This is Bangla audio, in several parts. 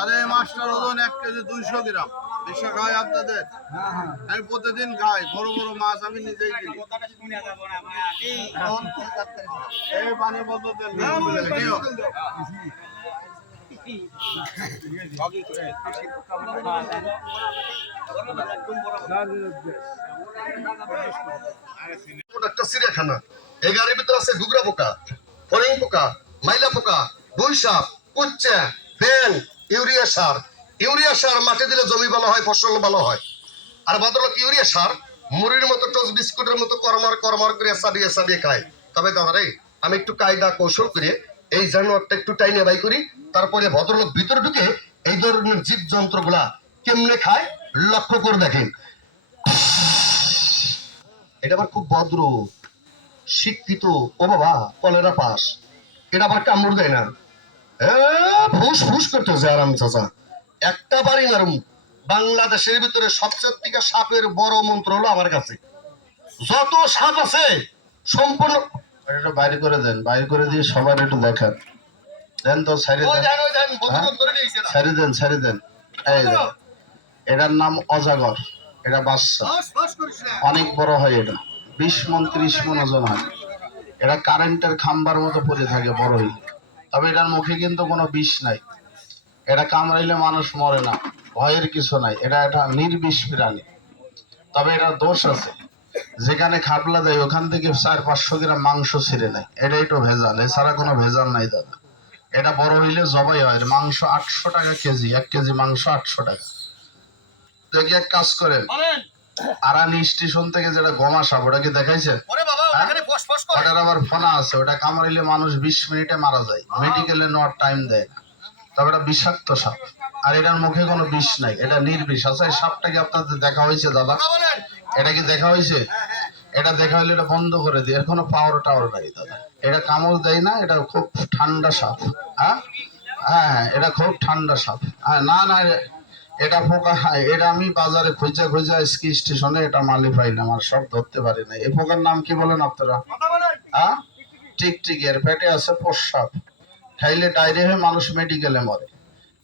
আরে মাছটার ওজন 1 কেজি 200 গ্রাম। বেশি খায় আপনাদের? আমি প্রতিদিন খাই, বড় বড় মাছ আমি নিজেই কিনি। এই পানি বলতে দেন একটা চিড়িয়াখানা। এই গাড়ির ভিতরে আছে গুগরা পোকা, ফড়িং পোকা, মাইলা পোকা, গুই সাপ, কুচ্চা, ব্যাং, ইউরিয়া সার। ইউরিয়া সার মাটি দিলে জমি ভালো হয়, ফসল ভালো হয়। আর ভদ্রলোক ইউরিয়া সার মুড়ির মতো, টোস্ট বিস্কুটের মতো করমার করমার করে সাবিয়ে সাবিয়ে খায়। তবে দাদারে আমি একটু কায়দা কৌশল করে এই জানোয়ারটা একটু টাইনে বাই করি, তারপরে ভদ্রলোক ভিতরে ঢুকে এই ধরনের জীবজন্তু গুলা কেমনে খায় লক্ষ্য করে দেখেন। এটা আবার খুব ভদ্র শিক্ষিত। ও বাবা, কলেরা পাস। এটা আবার কামড় দেয় না, ফুস ফুস করতেছে আরাম চাচা। একটা বাড়ি মারুম। বাংলাদেশের ভিতরে সবচেয়ে থেকে সাপের বড় মন্ত্র হলো আমার কাছে। যত সাপ আছে সম্পূর্ণ এটা বাইরে করে দেন, বাইরে করে দিয়ে সবার একটু দেখান। দেন তো ছাড়ি দেন, ছাড়ি দেন, ছাড়ি দেন। এই এটার নাম অজাগর। এটা বাচ্চা, অনেক বড় হয়। এটা 20 মণ 30 মণ ওজন হয়। এটা কারেন্টের খাম্বার মতো পড়ে থাকে বড় হইলে। তবে এটার মুখে কিন্তু কোনো বিষ নাই। এটা কামড়াইলে মানুষ মরে না, ভয়ের কিছু নাই। এটা একটা নির্বিষ প্রাণী। তবে এটার দোষ আছে, যেখানে খাবলা দেয় ওখান থেকে 400-500 গ্রাম মাংস ছিঁড়ে নেয়। এটা একটু ভেজাল, এছাড়া কোনো ভেজাল নাই দাদা। এটা বড় হইলে জবাই হয়। মাংস 800 টাকা কেজি, 1 কেজি মাংস 800 টাকা। দেখি এক কাজ করেন, আরানি স্টেশন থেকে যেটা গমা সাপ, ওটা কি দেখাইছেন? ওটার আবার ফোনা আছে, ওটা কামড়াইলে মানুষ 20 মিনিটে মারা যায়। মেডিকেলে নেওয়ার টাইম দেয় না। তবে এটা বিষাক্ত সাপ, আর এটার মুখে কোনো বিষ নাই, এটা নির্বিষ। আচ্ছা, এই সাপটা কি আপনাদের দেখা হয়েছে দাদা? এটা কি দেখা হয়েছে? এটা দেখা হইলে এটা বন্ধ করে দিই। এর কোনো পাওয়ার টাওয়ার নাই দাদা। এটা কামড় দেয় না, এটা খুব ঠান্ডা সাপ। হ্যাঁ হ্যাঁ, এটা খুব ঠান্ডা সাপ। হ্যাঁ, না না, এটা পোকা। এটা আমি বাজারে খুঁজা খুঁজা স্টেশনে এটা মালি পাইলাম, আর সব ধরতে পারি না। এই পোকার নাম কি বলেন আপনারা? হ্যাঁ, টিকটিকি। এর পেটে আছে পোষ সাপ, খাইলে ডায়রিয়া হয়ে মানুষ মেডিকেলে মরে।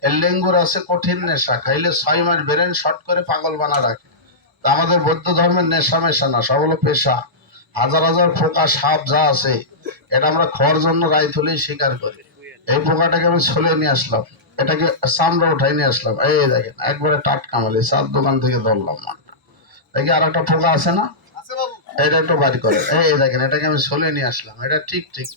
এর লেঙ্গুর আছে কঠিন নেশা, খাইলে 6 মাস ব্রেন শর্ট করে পাগল বানা রাখে। আমাদের বৌদ্ধ ধর্মের নেশা মেশা না, সব হলো পেশা। হাজার হাজার পোকা সাপ যা আছে, এটা আমরা খাওয়ার জন্য রাইত হলেই শিকার করি। এই পোকাটাকে আমি ছলে নিয়ে আসলাম, এটাকে চামড়া উঠাই নিয়ে আসলাম। এই দেখেন, একবারে টাটকা মালি, 4 দোকান থেকে ধরলাম মালটা। দেখি আর একটা পোকা আছে না, এটা একটু বাড়ি করে। এই দেখেন, এটাকে আমি ছলে নিয়ে আসলাম। এটা ঠিক ঠিক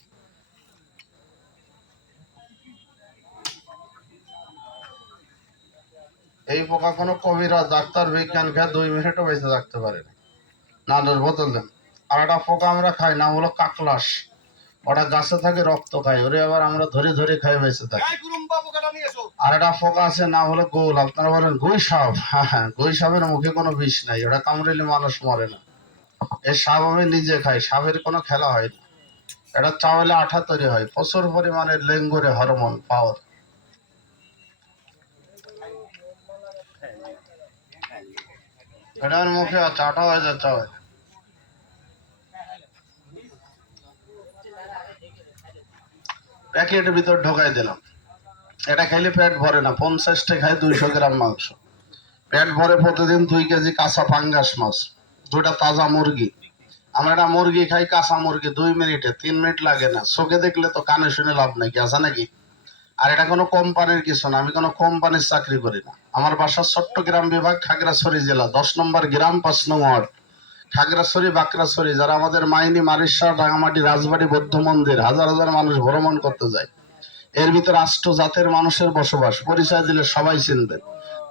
এই পোকা কোনো কবিরাজ ডাক্তার বিজ্ঞান খেয়ে 2 মিনিটও বেঁচে থাকতে পারে না। নালের বোতল দেন। আর একটা পোকা আমরা খাই, নাম হলো কাকলাস। ওটা গাছে থাকে, রক্ত খাই, ওরে আবার আমরা ধরে ধরে খাই বেঁচে থাকি। আর একটা পোকা আছে, নাম হলো গোল। আপনারা বলেন গুই সাপ। হ্যাঁ হ্যাঁ, গুই সাপের মুখে কোনো বিষ নাই, ওটা কামড়াইলে মানুষ মরে না। এই সাপ আমি নিজে খাই, সাপের কোনো খেলা হয় না। এটা চাওয়ালে আঠা তৈরি হয়, প্রচুর পরিমাণে লেঙ্গুরে হরমোন পাওয়ার। এটার মুখে চাটা হয়ে যাচ্ছে। প্যাকেটের ভিতর ঢোকাই দিলাম। এটা খাইলে পেট ভরে না, 50টা খাই 200 গ্রাম মাংস। পেট ভরে প্রতিদিন 2 কেজি কাঁচা পাঙ্গাস মাছ, 2টা তাজা মুরগি। আমরা একটা মুরগি খাই, কাঁচা মুরগি 2 মিনিটে, 3 মিনিট লাগে না। চোখে দেখলে তো কানে শুনে লাভ নাকি, আছে নাকি? আর এটা কোনো কোম্পানির কিছু না, আমি কোনো কোম্পানির চাকরি করি না। আমার বাসা চট্টগ্রাম বিভাগ, খাগড়াছড়ি জেলা, 10 নম্বর গ্রাম, 5 নং ওয়ার্ড, খাগড়াছড়ি বাকড়াছড়ি। যারা আমাদের মাইনি, মারিশা, রাঙামাটি, রাজবাড়ি বৌদ্ধ মন্দির হাজার হাজার মানুষ ভ্রমণ করতে যায়। এর ভিতরে 8 জাতের মানুষের বসবাস, পরিচয় দিলে সবাই চিনবেন।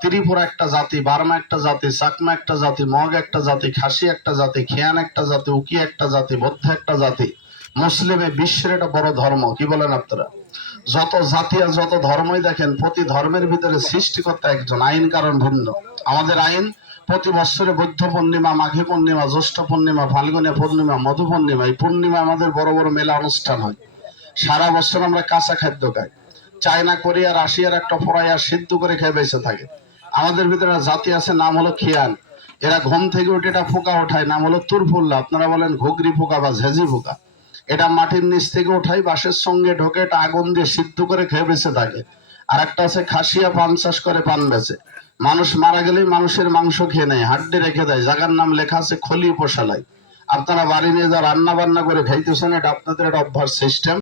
ত্রিপুরা একটা জাতি, বার্মা একটা জাতি, চাকমা একটা জাতি, মগ একটা জাতি, খাসি একটা জাতি, খিয়ান একটা জাতি, উকি একটা জাতি, বৌদ্ধ একটা জাতি, মুসলিমে বিশ্বের একটা বড় ধর্ম। কি বলেন আপনারা? যত জাতি আর যত ধর্মই দেখেন, প্রতি ধর্মের ভিতরে সৃষ্টিকর্তা একজন, আইন কারণ ভিন্ন। আমাদের আইন প্রতি বছরে বৌদ্ধ পূর্ণিমা, মাঘী পূর্ণিমা, জ্যৈষ্ঠ পূর্ণিমা, ফাল্গুনে পূর্ণিমা, মধু পূর্ণিমা, এই পূর্ণিমা আমাদের বড় বড় মেলা অনুষ্ঠান হয়। সারা বছর আমরা কাঁচা খাদ্য খাই। চায়না, কোরিয়া, রাশিয়ার একটা ফরাইয়া সিদ্ধ করে খেয়ে বেঁচে থাকে। আমাদের ভিতরে জাতি আছে, নাম হলো খিয়ান। এরা ঘুম থেকে উঠে এটা পোকা ওঠায়, নাম হলো তুরফুল্লা, আপনারা বলেন ঘুগরি পোকা বা ঝেঁঝি পোকা। এটা মাটির নিচ থেকে ওঠাই, বাঁশের সঙ্গে ঢোকে, এটা আগুন দিয়ে সিদ্ধ করে খেয়ে বেঁচে থাকে। আর একটা আছে খাসিয়া, পান চাষ করে পান বেচে। মানুষ মারা গেলেই মানুষের মাংস খেয়ে নেয়, হাড্ডি রেখে দেয়, জায়গার নাম লেখা আছে খলি উপশালাই। আপনারা বাড়ি নিয়ে যা রান্না বান্না করে খাইতেছেন, এটা আপনাদের একটা অভ্যাস সিস্টেম।